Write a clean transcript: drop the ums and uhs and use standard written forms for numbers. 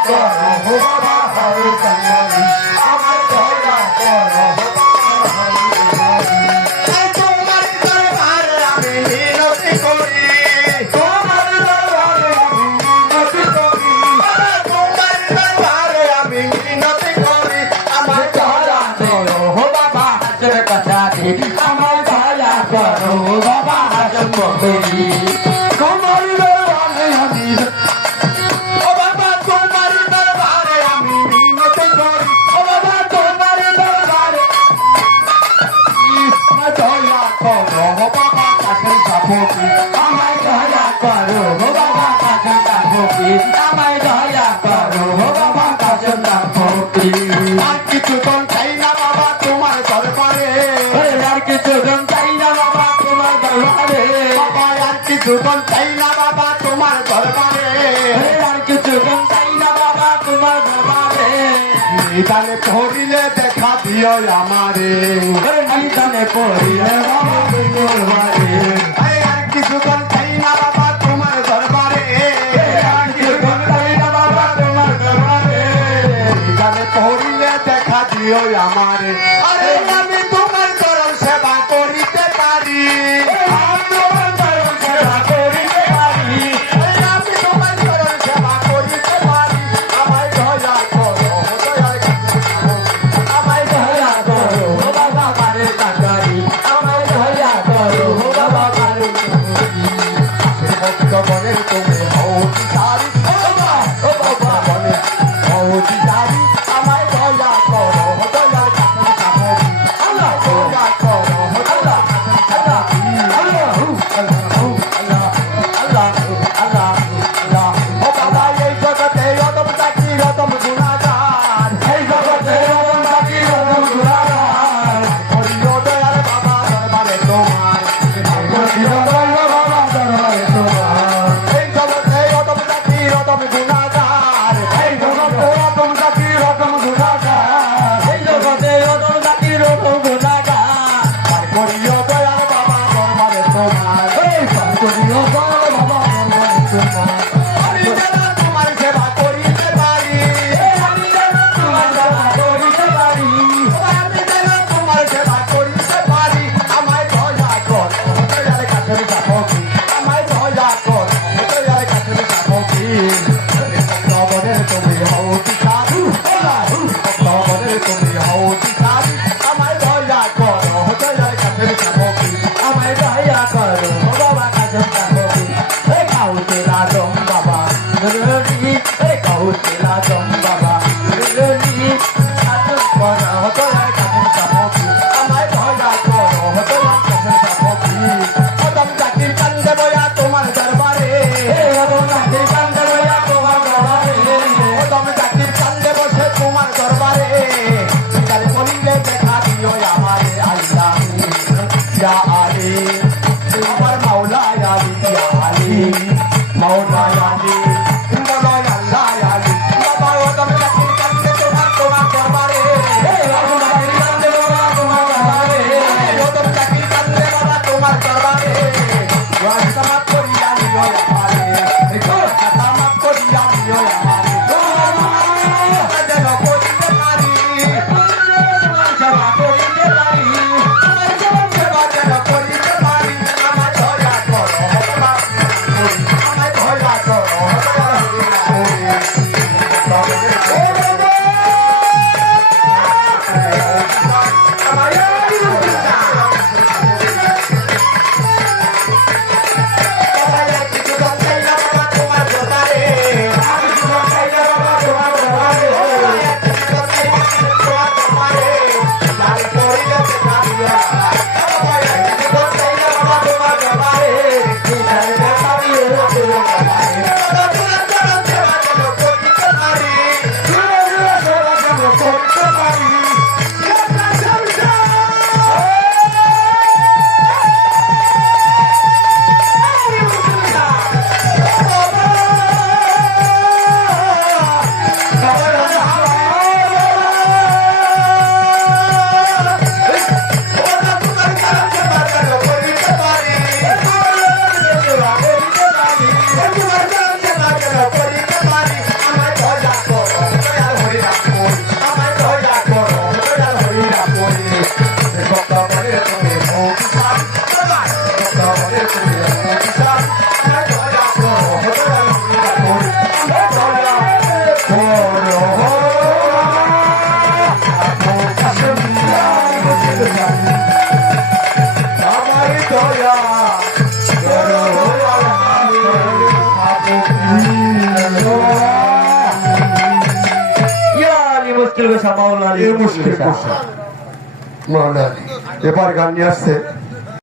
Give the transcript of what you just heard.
করো বাবা হরে কান্নারি আমার দয়া করো তোমার দরবারে আমি মিনতি করি তোমার দরবারে আমি মিনতি করি তোমার দরবারে আমি মিনতি করি আমার দয়া করো বাবা হাজার কথা দি আমার দয়া করো বাবা হাজার করি তোমার দরবারে আমি ও বাবা তোমার দরবারে আমি মিনতি করি ও বাবা তোমার দরবারে দয়া করো বাবা কাছে সাপোকি আমায় দয়া করো বাবা কাছে সাপোকি আমায় দয়া করো বাবা কাছে সাপোকি আর কিছু কোন চাই না বাবা তোমার দরবারে আর কিছু কোন চাই না বাবা তোমার দরবারে বাবা আর কিছু কোন চাই না বাবা তোমার দরবারে আর কিছু কোন চাই না বাবা তোমার দরবারে নিদানে পড়িলে দেখা দিও আমারে নিদানে পড়িলে বাবা দরবারে আর কিছু কোন চাই না বাবা তোমার দরবারে আর কিছু কোন চাই না বাবা তোমার দরবারে নিদানে পড়িলে দেখা দিও আমারে আরে আমি তোমার চরণ সেবা করিতে পারি আমি তোমার চরণ সেবা করিতে পারি আমি তোমার চরণ সেবা করিতে পারি আমায় দয়া করো দয়ার কাছে আমায় দয়া করো বাবা কারে কাটারি আমায় দয়া করো বাবা কারে ভক্ত বলে তুমি হও তারি ও বাবা বলে হও তারি আমায় দয়া করো দয়ার কাছে আল্লাহ দয়া করো আল্লাহ আল্লাহ আল্লাহ আল্লাহ আল্লাহ আল্লাহ ও বাবা এই জগতে অদম তাকি রতম গুণাগার এই জগতে অদম তাকি রতম গুণাগার হরিও দয়ার বাবা দরবারে তোমার হরিও দয়ার বাবা দরবারে তোমার এই জগতে অদম তাকি রতম গুণাগার এই জগতে অদম তাকি রতম গুণাগার এই জগতে অদম তাকি রতম গুণাগার হরিও দয়ার বাবা দরবারে তোমার এই হরিও দয়ার বাবা দরবারে তোমার আমি যেন তোমার সেবা করিতে পারি আমি যেন তোমার সেবা করিতে পারি আমি যেন তোমার সেবা করিতে পারি আমায় দয়া কর দয়ার কাছে সাপোকি আমায় দয়া কর দয়ার কাছে সাপোকি ভক্তবরে তুমি হও সাধু ভক্তবরে তুমি হও সাধু আমায় দয়া কর দয়ার কাছে সাপোকি আমায় দয়া কর বাবা কাছে সাপোকি এই কাউতেলা দম বাবা রনি এই কাউতেলা দম বাবা রনি সাধু কর দয়ার কাছে সাপোকি আমায় দয়া কর দয়ার কাছে সাপোকি ওদম জাকির কান্দে বয়া তোমার দরবারে ওদম জাকির কান্দে বয়া তোমার দরবারে ওদম জাকির কান্দে বসে তোমার দরবারে কাল বলিলে দেখা দিও আমারে আল্লাহ ইয়া আলী আমার মাওলা আলী ইয়া আলী মাওলা আলী বলো আল্লাহ আলী বাবা মাওলানা এই মুশকিল করছে মাওলানা এবার গান নিয়ে আসছে